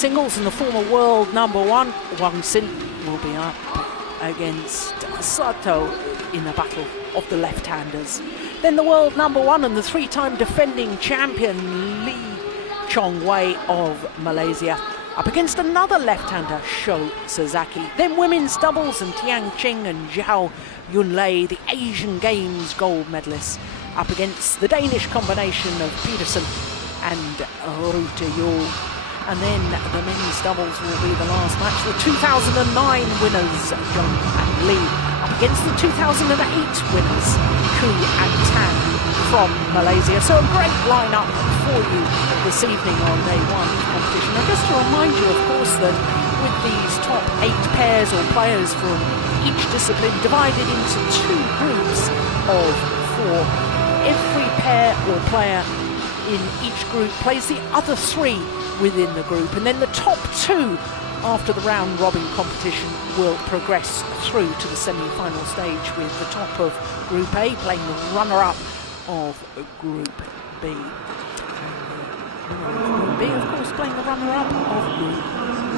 Singles, and the former world #1 Wang Xin will be up against Sato in a battle of the left-handers. Then the world #1 and the three-time defending champion Lee Chong Wei of Malaysia up against another left-hander, Sho Sasaki. Then women's doubles, and Tiang Ching and Zhao Yunlei, the Asian Games gold medalists, up against the Danish combination of Peterson and Rute Yul. And then the men's doubles will be the last match. The 2009 winners, Jung and Lee, up against the 2008 winners, Ku and Tan from Malaysia. So a great lineup for you this evening on day one of competition. And just to remind you, of course, that with these top 8 pairs or players from each discipline divided into 2 groups of 4, every pair or player in each group plays the other 3 within the group, and then the top 2 after the round robin competition will progress through to the semi-final stage, with the top of Group A playing the runner-up of Group B. Group B, of course, playing the runner-up of Group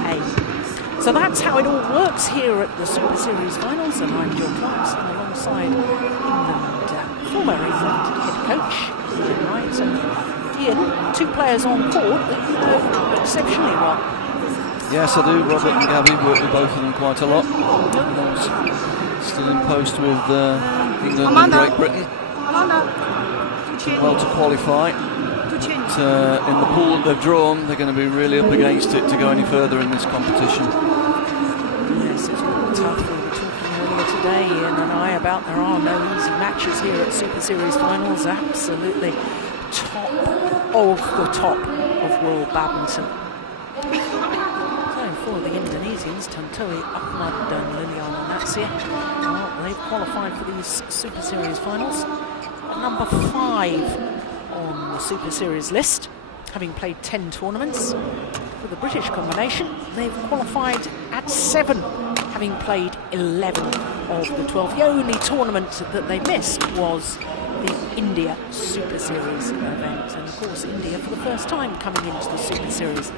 A. So that's how it all works here at the Super Series finals, and I'm John Clarkson alongside former England head coach Ian Wright. And Ian, 2 players on court that you know exceptionally well. Yes, I do. Robert and Gabby work with both of them quite a lot. Still in post with England and Great Britain. Well to qualify. But, in the pool that they've drawn, they're going to be really up against it to go any further in this competition. Yes, it's really tough. We were talking earlier today, Ian and I, about there are no easy matches here at Super Series finals. Absolutely top of world badminton. So for the Indonesians, A-Tontowi, Ahmad and Liliana Natsir, well, they've qualified for these Super Series finals at number 5 on the Super Series list, having played 10 tournaments. For the British combination, they've qualified at 7, having played 11 of the 12. The only tournament that they missed was the India Super Series event, and of course India for the first time coming into the Super Series.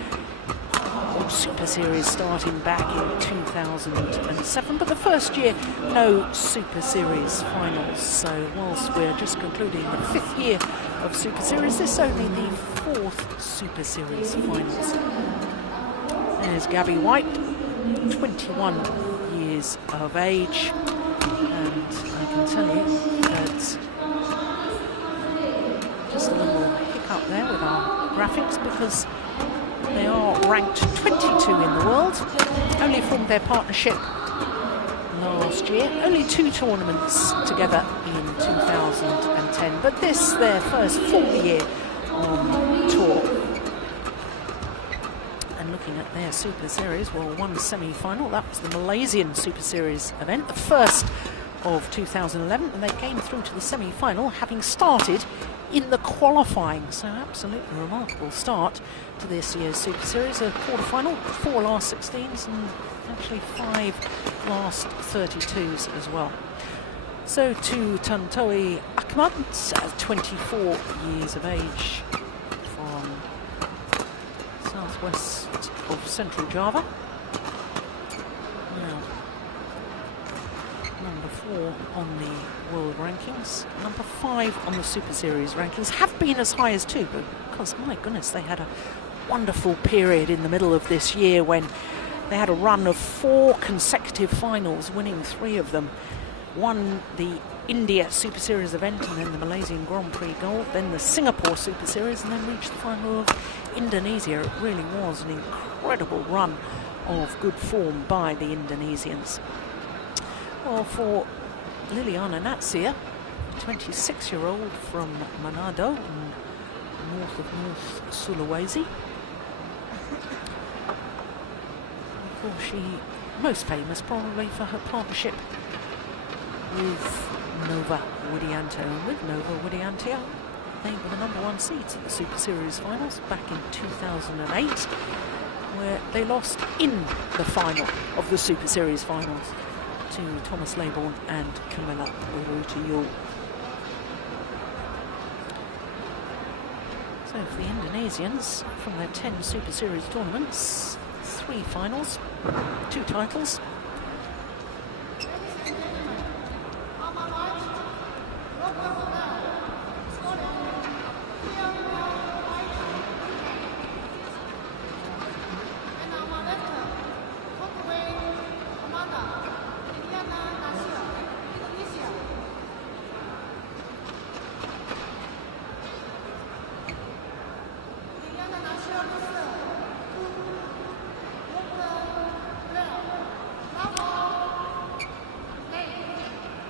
Super Series starting back in 2007, but the first year no Super Series finals. So whilst we're just concluding the 5th year of Super Series, this is only the 4th Super Series finals. There's Gabby White, 21 years of age, and I can tell you that just a little hiccup there with our graphics, because they are ranked 22 in the world, only formed their partnership last year, only 2 tournaments together in 2010, but this their first full year on tour. And looking at their Super Series, well, 1 semi-final, that was the Malaysian Super Series event, the first of 2011, and they came through to the semi-final having started in the qualifying. So absolutely remarkable start to this year's Super Series. A quarter-final, 4 last 16s and actually 5 last 32s as well. So to A-Tontowi Ahmad, 24 years of age, from southwest of Central Java. Now, number 4 on the world rankings, number 5 on the Super Series rankings, have been as high as 2, but because, my goodness, they had a wonderful period in the middle of this year when they had a run of 4 consecutive finals, winning 3 of them. Won the India Super Series event, and then the Malaysian Grand Prix Gold, then the Singapore Super Series, and then reached the final of Indonesia. It really was an incredible run of good form by the Indonesians. Well, for Liliana Natsir, 26-year-old from Manado, north of North Sulawesi. Of course, she most famous probably for her partnership with Nova Widianto. And with Nova Widianto, they were the number 1 seeds at the Super Series finals back in 2008, where they lost in the final of the Super Series finals to Thomas Laybourne and Camilla Urrutia. So for the Indonesians, from their 10 Super Series tournaments, 3 finals, 2 titles.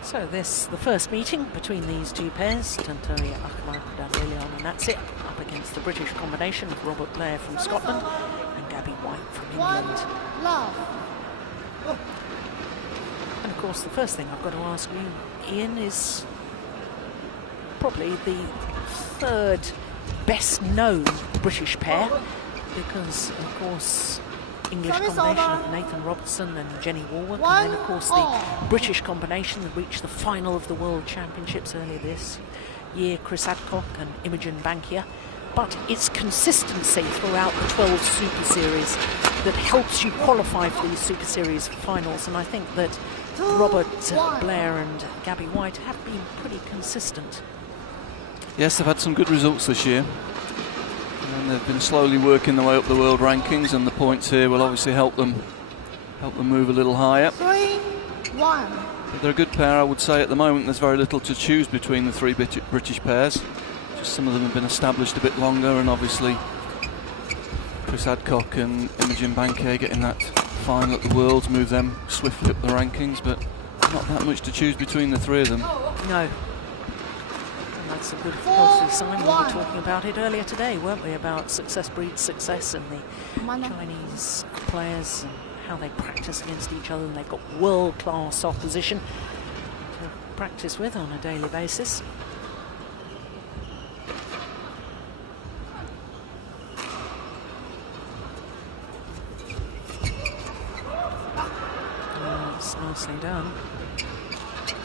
So this, the first meeting between these two pairs, Tontowi Ahmad and Liliana Natsir, up against the British combination of Robert Blair from Scotland and Gabby White from England. And of course the first thing I've got to ask you, Ian, is probably the 3rd best known British pair, because of course English combination of Nathan Robertson and Jenny Walworth, and then of course the British combination that reached the final of the World Championships earlier this year, Chris Adcock and Imogen Bankier. But it's consistency throughout the 12 Super Series that helps you qualify for these Super Series finals, and I think that Robert Blair and Gabby White have been pretty consistent. Yes, they've had some good results this year. And they've been slowly working their way up the world rankings, and the points here will obviously help them move a little higher. 3-1. But they're a good pair, I would say. At the moment, there's very little to choose between the 3 British pairs. Just some of them have been established a bit longer, and obviously Chris Adcock and Imogen Bankier getting that final at the Worlds move them swiftly up the rankings, but not that much to choose between the 3 of them. No. That's a good healthy sign. We were talking about it earlier today, weren't we, about success breeds success, and the Chinese players and how they practice against each other, and they've got world-class opposition to practice with on a daily basis. That's nicely done.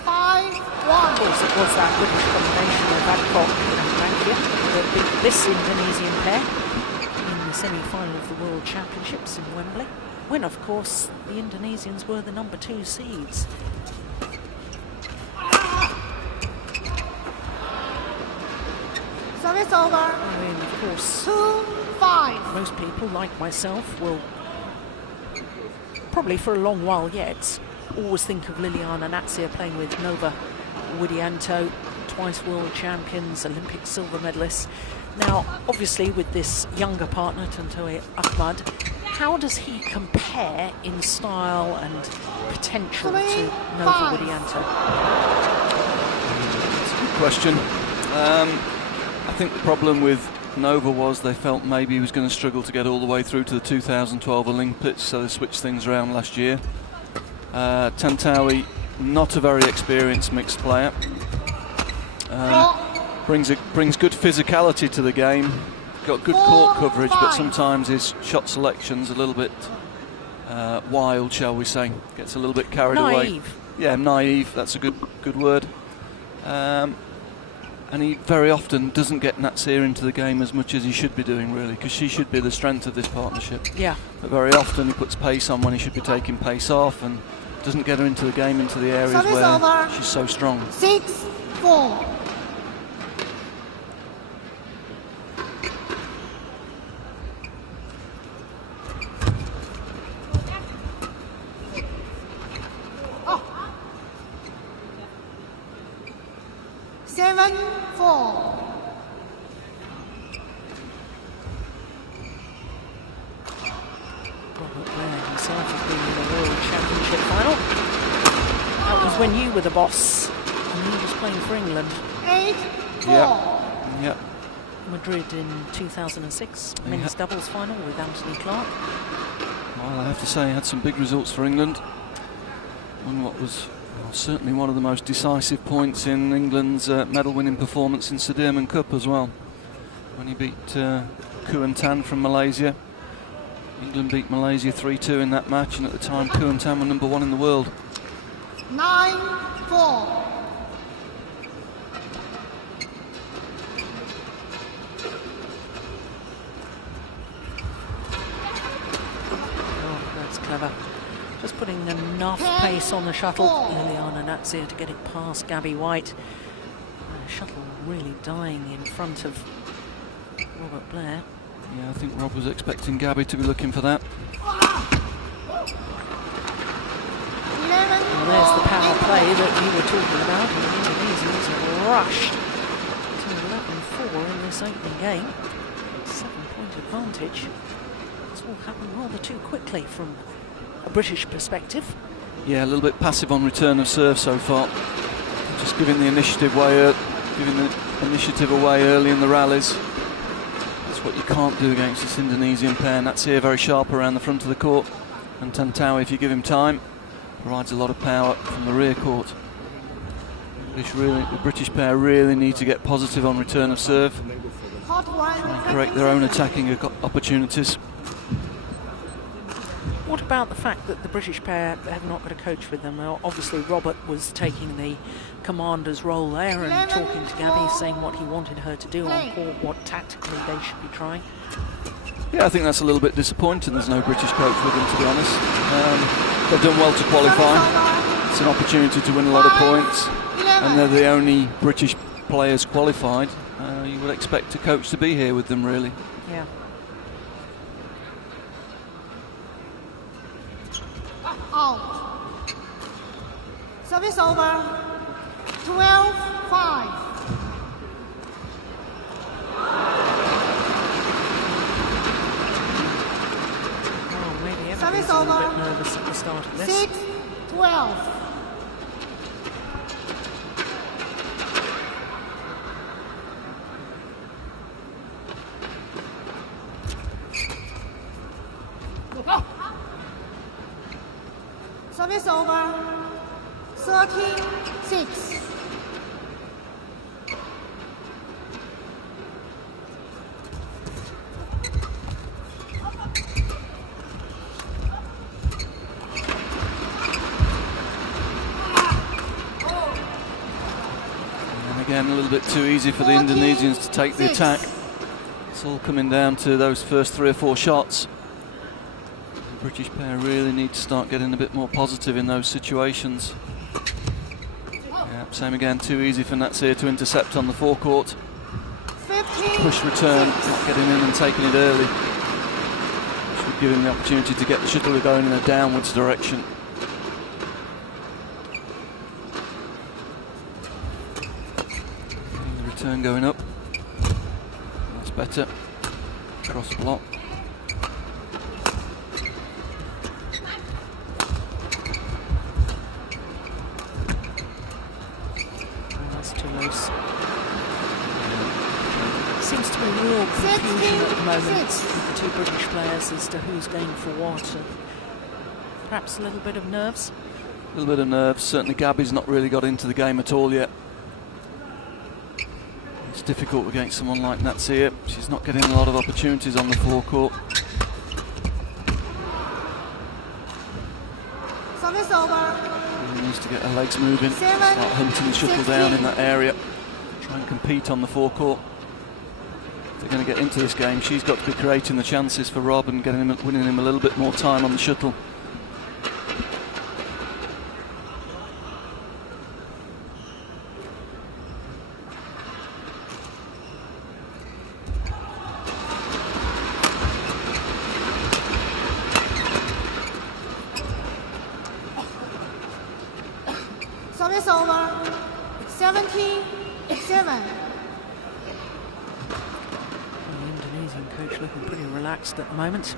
5-1. Of course, it was that British combination of Adcock and Bankier that beat this Indonesian pair in the semi-final of the World Championships in Wembley, when, of course, the Indonesians were the number 2 seeds. Service over. I mean, of course, 2-5. most people, like myself, will probably for a long while yet always think of Liliana Natsir playing with Nova Widianto, twice world champions, Olympic silver medalists. Now, obviously, with this younger partner, Tontowi Ahmad, how does he compare in style and potential to Nova Widianto? That's a good question. I think the problem with Nova was they felt maybe he was going to struggle to get all the way through to the 2012 Olympics, so they switched things around last year. Tontowi, not a very experienced mixed player. Brings good physicality to the game. Got good court coverage, but sometimes his shot selection's a little bit wild, shall we say. Gets a little bit carried away. Yeah, naive. That's a good word. And he very often doesn't get Natsir into the game as much as he should be doing, really, because she should be the strength of this partnership. Yeah. But very often he puts pace on when he should be taking pace off, and doesn't get her into the game, into the areas where she's so strong. 6-4. When you were the boss and he was playing for England. 8-4. Yep. Madrid in 2006, men's doubles final with Anthony Clark. Well, I have to say, he had some big results for England. Won what was certainly one of the most decisive points in England's medal-winning performance in Sudirman Cup as well, when he beat Kuan Tan from Malaysia. England beat Malaysia 3-2 in that match, and at the time Kuan Tan were number 1 in the world. 9-4. clever. Just putting enough pace on the shuttle. Liliana Natsir to get it past Gabby White. The shuttle really dying in front of Robert Blair. Yeah, I think Rob was expecting Gabby to be looking for that. Well, there's the power play that you were talking about, and the Indonesians have rushed to 11-4 in this opening game. 7-point advantage. It's all happened rather too quickly from a British perspective. Yeah, a little bit passive on return of serve so far. Just giving the initiative away, early in the rallies. That's what you can't do against this Indonesian pair. Natsir very sharp around the front of the court, and A-Tontowi, if you give him time, provides a lot of power from the rear court. The British pair really need to get positive on return of serve, try and create their own attacking opportunities. What about the fact that the British pair have not got a coach with them? Well, obviously Robert was taking the commander's role there and talking to Gabby, saying what he wanted her to do on court, what tactically they should be trying. Yeah, I think that's a little bit disappointing. There's no British coach with them, to be honest. They've done well to qualify. It's an opportunity to win a lot of points, and they're the only British players qualified. You would expect a coach to be here with them, really. Yeah. Out. Service over. 12-5. Everybody's a little bit nervous at the start of this. 6-12. Service over. 13-6. Again, a little bit too easy for the Indonesians to take the attack. It's all coming down to those first 3 or 4 shots. The British pair really need to start getting a bit more positive in those situations. Yeah, same again, too easy for Natsir to intercept on the forecourt. Push return, not getting in and taking it early. Should give him the opportunity to get the shuttle going in a downwards direction. Turn going up. That's better. Cross block. That's too loose. Seems to be real confusion at the moment with the 2 British players as to who's going for what. Perhaps a little bit of nerves. A little bit of nerves. Certainly Gabby's not really got into the game at all yet. It's difficult against someone like Natsir. She's not getting a lot of opportunities on the forecourt. Service over. She needs to get her legs moving. Start hunting the shuttle down in that area. Try and compete on the forecourt. If they're going to get into this game, she's got to be creating the chances for Rob and winning him a little bit more time on the shuttle. Service over. 17-7. The Indonesian coach looking pretty relaxed at the moment.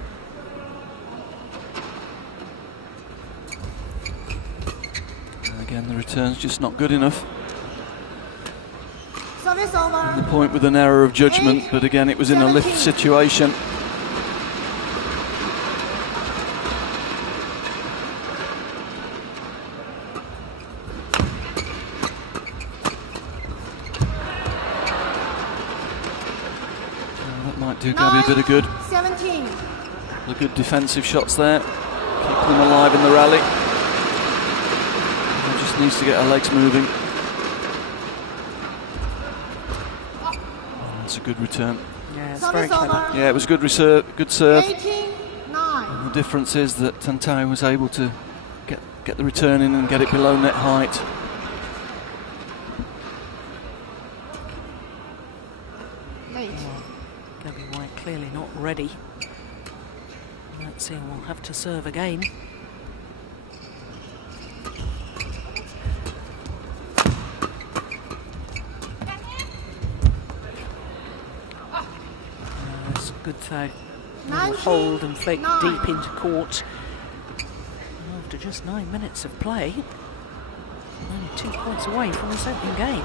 And again, the return's just not good enough. Service over. The point with an error of judgment, but again, it was in a lift situation. Do Gabby a bit of good. 17. The good defensive shots there. Keep them alive in the rally. She just needs to get her legs moving. That's a good return. Yeah, it's very clever. Yeah, it was good serve. 18-9. The difference is that A-Tontowi was able to get the return in and get it below net height. Late. Gabby White clearly not ready. Natsir will have to serve again. That's good though. Hold and flick deep into court. And after just 9 minutes of play, only 2 points away from this opening game.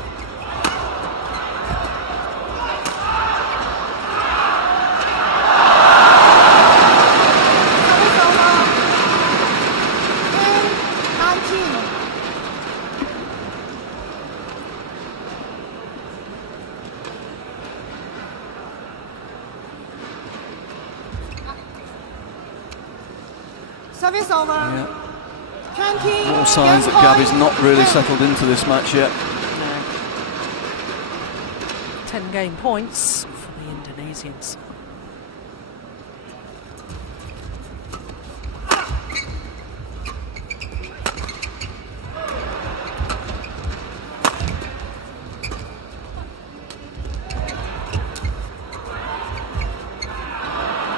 Service over. Yeah. 20. More signs that Gabby's not really settled into this match yet. No. 10 game points for the Indonesians.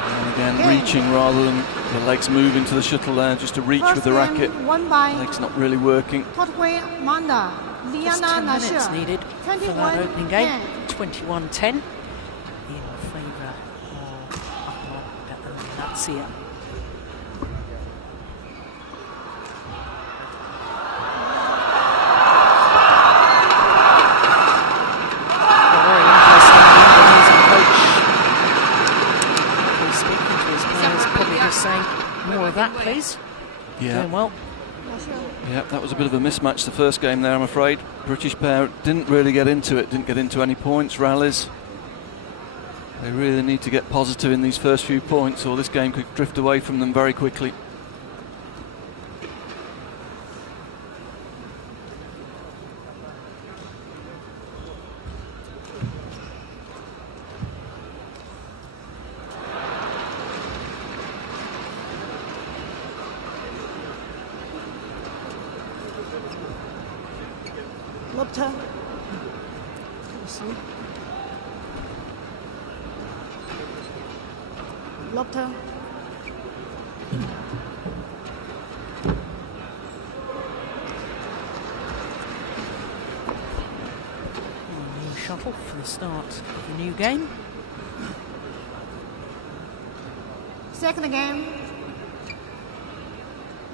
And again, reaching rather than the legs moving to the shuttle there, just to reach with the racket. Won by Legs not really working. A-Tontowi Manda. Just 10 minutes Natsir. needed for that opening game. 21-10 in favour of Natsir. Very interesting. The Indonesian coach is speaking to his players, probably just saying, more of that, please. Yeah. Doing well. Yeah, that was a bit of a mismatch the first game there, I'm afraid. British pair didn't really get into it, didn't get into any points, rallies. They really need to get positive in these first few points, or this game could drift away from them very quickly. Lobter. Lobter. New shuttle for the start of the new game. Second game.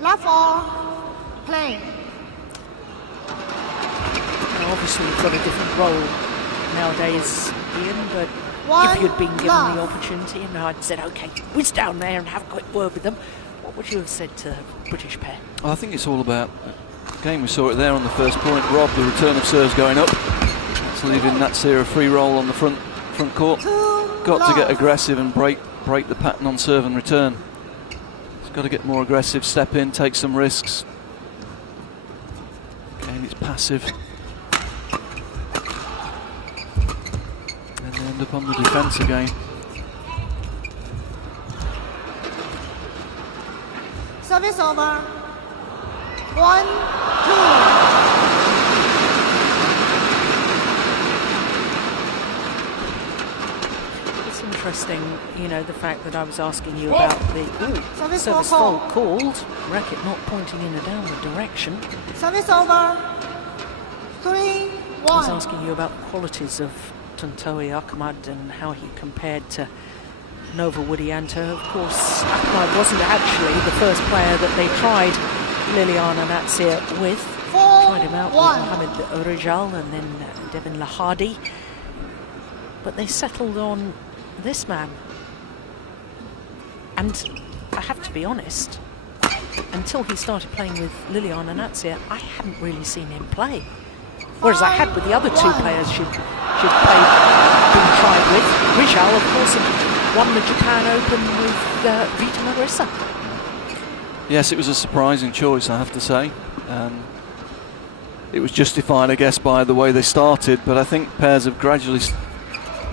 Left all. Play. Now obviously you've got a different role nowadays, Ian, but One if you'd been given love. the opportunity and I'd said, okay, whiz down there and have a quick word with them, what would you have said to the British pair? Well, I think it's all about, again we saw it there on the first point, Rob, the return of serves going up. It's leaving Natsir a free roll on the front court. Got to get aggressive and break the pattern on serve and return. He's got to get more aggressive, step in, take some risks. Again, it's passive. And they end up on the defence again. Service over. 1-2. It's interesting, you know, the fact that I was asking you about the Service service call. fault called, racket not pointing in a downward direction. Service over. 3-1. I was asking you about the qualities of Tontowi Ahmad and how he compared to Nova Widianto. Of course, Ahmad wasn't actually the first player that they tried Liliana Natsir with. Tried him out with 4-1. Mohamed Rijal and then Devin Lahadi. But they settled on this man. And I have to be honest, until he started playing with Liliana Natsir, I hadn't really seen him play. Whereas I had with the other two players she'd played, been tried with. Rijal, of course, had won the Japan Open with Rita Marissa. Yes, it was a surprising choice, I have to say. It was justified, I guess, by the way they started, but I think pairs have gradually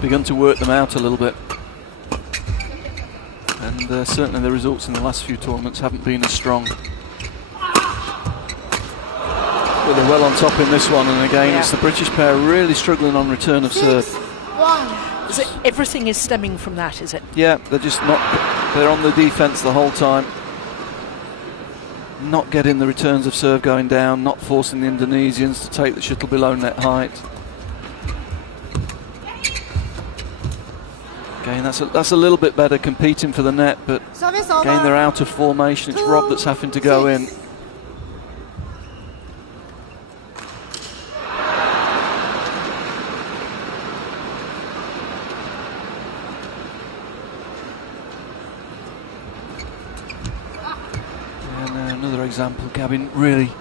begun to work them out a little bit. And and certainly the results in the last few tournaments haven't been as strong. But they're well on top in this one, and again it's the British pair really struggling on return of serve. 6-1. Is it, everything is stemming from that, is it? Yeah, they're just not, they're on the defence the whole time. Not getting the returns of serve going down, not forcing the Indonesians to take the shuttle below net height. Again, that's a little bit better competing for the net, but Service again over. they're out of formation. It's Rob that's having to go in. Another example, Gavin really,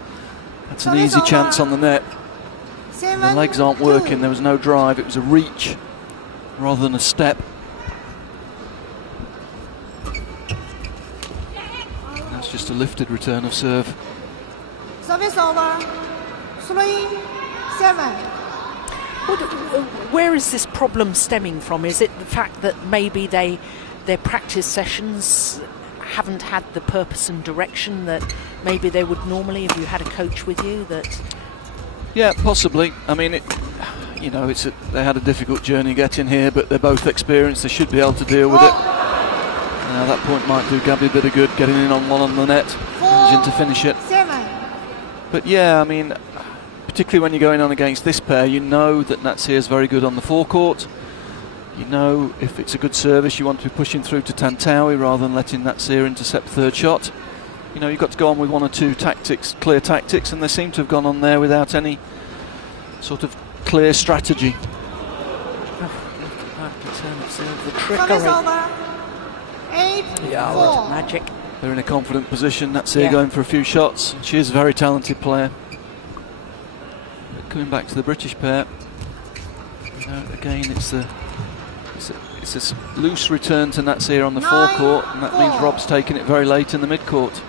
that's an easy chance on the net. The legs aren't working, there was no drive, it was a reach rather than a step. That's just a lifted return of serve. Service over. 3-7. Where is this problem stemming from? Is it the fact that maybe their practice sessions haven't had the purpose and direction that maybe they would normally if you had a coach with you? That Yeah, possibly. I mean, you know, they had a difficult journey getting here, but they're both experienced. They should be able to deal with it. Now that point might do Gabby a bit of good, getting in on one on the net, managing to finish it. 7. But yeah, I mean, particularly when you're going on against this pair, you know that Natsir is very good on the forecourt. You know, if it's a good service, you want to be pushing through to A-Tontowi rather than letting Natsir intercept third shot. You know, you've got to go on with one or two tactics, clear tactics, and they seem to have gone on there without any sort of clear strategy. the Service trickery. over. 8-4. Yeah, what magic. They're in a confident position. Natsir Yeah. going for a few shots. She is a very talented player. But coming back to the British pair, you know, again, it's a loose return to Natsir on the forecourt, and that means 9-4. Rob's taking it very late in the midcourt.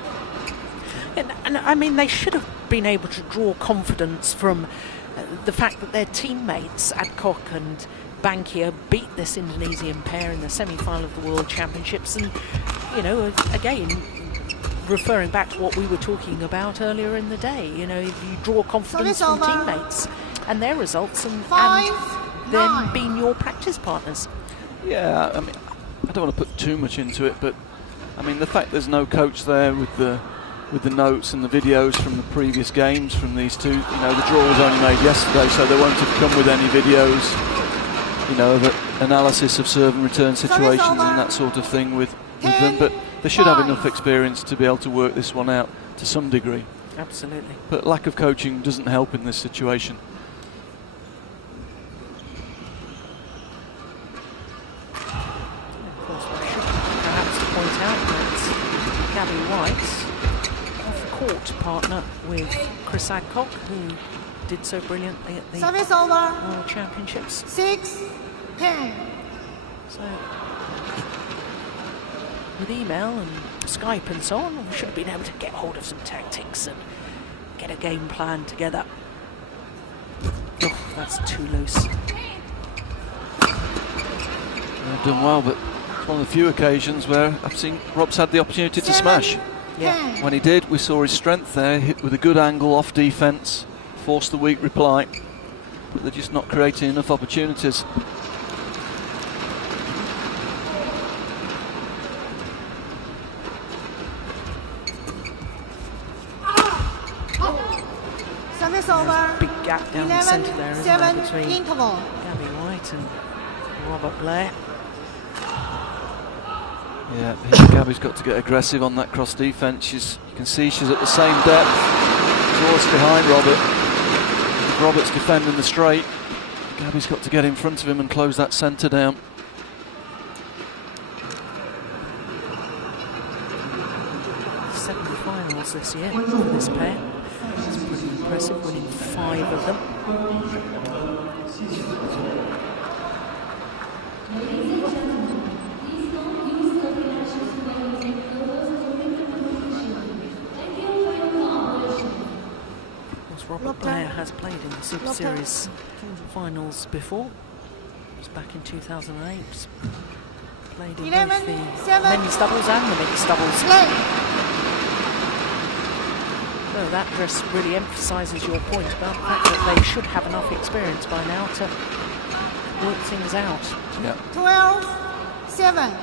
And I mean, they should have been able to draw confidence from the fact that their teammates, Adcock and Bankia, beat this Indonesian pair in the semi-final of the World Championships. And, you know, again, referring back to what we were talking about earlier in the day, you know, you draw confidence Service from over. teammates and their results and 5-9. them being your practice partners. Yeah, I mean, I don't want to put too much into it, but I mean, the fact there's no coach there with the notes and the videos from the previous games from these two, you know, the draw was only made yesterday, so they won't have come with any videos, you know, of analysis of serve and return situations and that sort of thing with them, but they should have enough experience to be able to work this one out to some degree. Absolutely. But lack of coaching doesn't help in this situation. Of course, we should perhaps point out that Gabby White, off-court partner with Chris Adcock, who did so brilliantly at the Service over. World Championships. 6-10. So, with email and Skype and so on, we should have been able to get hold of some tactics and get a game plan together. Oh, that's too loose. They've done well, but it's one of the few occasions where I've seen Rob's had the opportunity to smash. Yeah. When he did, we saw his strength there, hit with a good angle off defence, forced the weak reply, but they're just not creating enough opportunities. Service over. Big gap down the centre there, isn't there, 11-7 between interval. Gabby White and Robert Blair. Yeah, Gabby's got to get aggressive on that cross defence. You can see she's at the same depth. She's always behind Robert. If Robert's defending the straight, Gabby's got to get in front of him and close that centre down. Semi-finals this year for this pair. It's pretty impressive, winning 5 of them. Robert Blair has played in the Superseries finals before. It was back in 2008. played in 11, both the 7. men's doubles and the mixed doubles. Play. So that just really emphasises your point about the fact that they should have enough experience by now to work things out. Yeah. 12-7.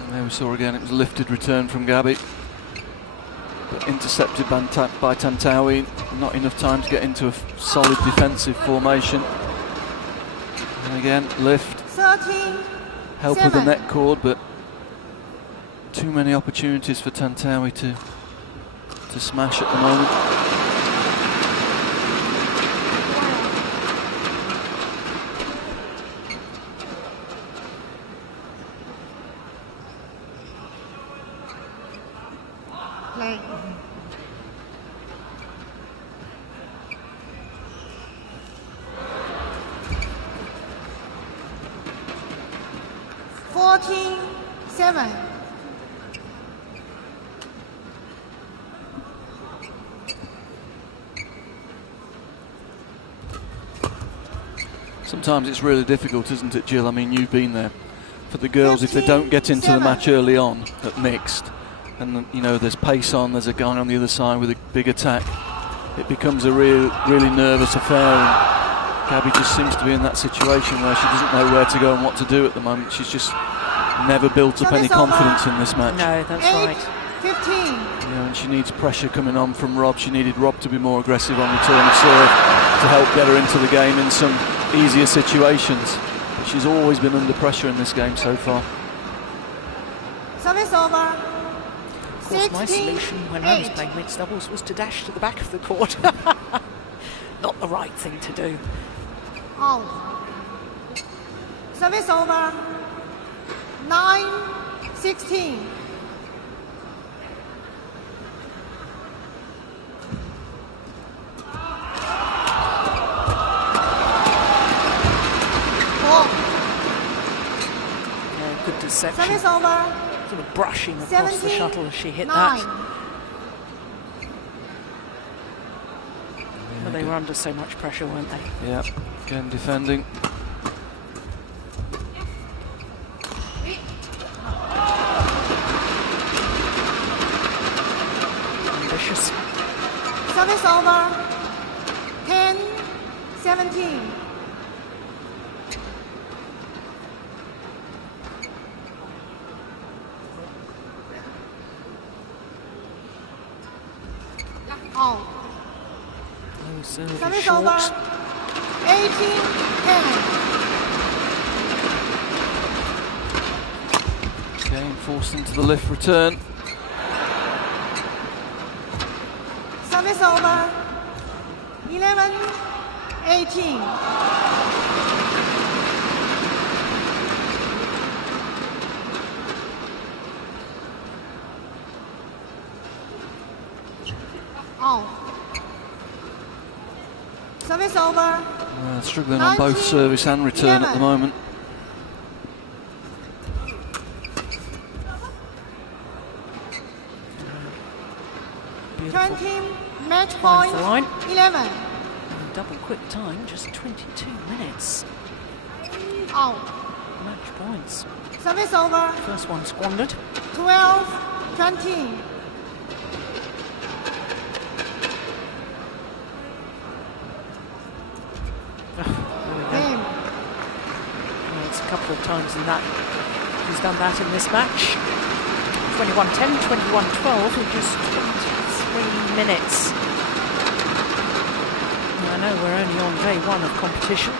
And there we saw again, it was a lifted return from Gabby. But intercepted by Tontowi. Not enough time to get into a solid defensive formation. And again, lift. 13. Help with the net cord, but too many opportunities for Tontowi to smash at the moment. Play. Seven. Sometimes it's really difficult, isn't it, Jill? I mean, you've been there. For the girls, if they 15, don't get into the 7. match early on at mixed, and you know there's pace on, there's a guy on the other side with a big attack, it becomes a really nervous affair. And Gabby just seems to be in that situation where she doesn't know where to go and what to do at the moment. She's just never built up any confidence in this match. No, that's 8, right. 15. You know, and she needs pressure coming on from Rob. She needed Rob to be more aggressive on return of serve to help get her into the game in some easier situations. But she's always been under pressure in this game so far. Service over. Of course, my solution when I was playing mixed doubles was to dash to the back of the court. Not the right thing to do. Out. Service over. 9-16. Good deception. Service over. Sort of brushing across the 17, shuttle as she hit 9. that. But they were under so much pressure, weren't they? Yeah, again defending. Ambitious. Service over. 10-17. Out. Oh, service Service short. over. 18-10. Again forced into the lift return. Service over. 11-18. Out. Service over. Struggling on both service and return at the moment. Turn team, match Finds point, the line. 11. And double quick time, just 22 minutes. Out. Match points. Service over. First one squandered. 12-20. Game. Well, it's a couple of times in that he's done that in this match. 21-10, 21-12 in just 23 minutes. And I know we're only on day one of competition,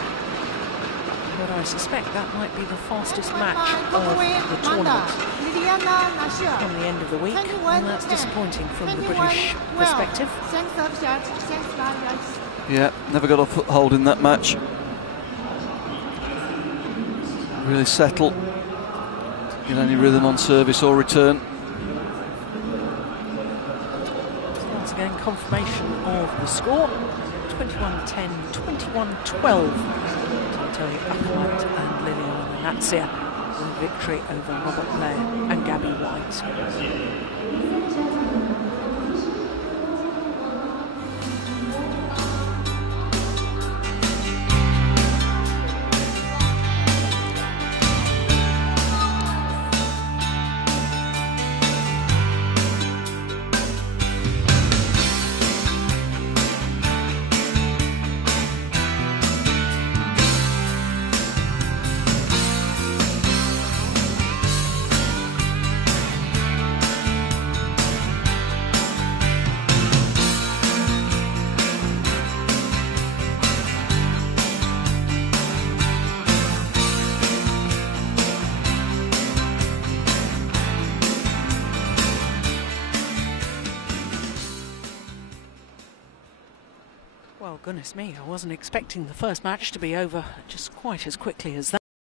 but I suspect that might be the fastest match of the tournament from the end of the week, and that's disappointing from the British perspective. Yeah, never got a foothold in that match. Really settle. Get any rhythm on service or return. Once again, confirmation of the score. 21-10, 21-12. Tontowi, Ahmad and Liliana Natsir with victory over Robert Blair and Gabby White. Well, goodness me, I wasn't expecting the first match to be over just quite as quickly as that.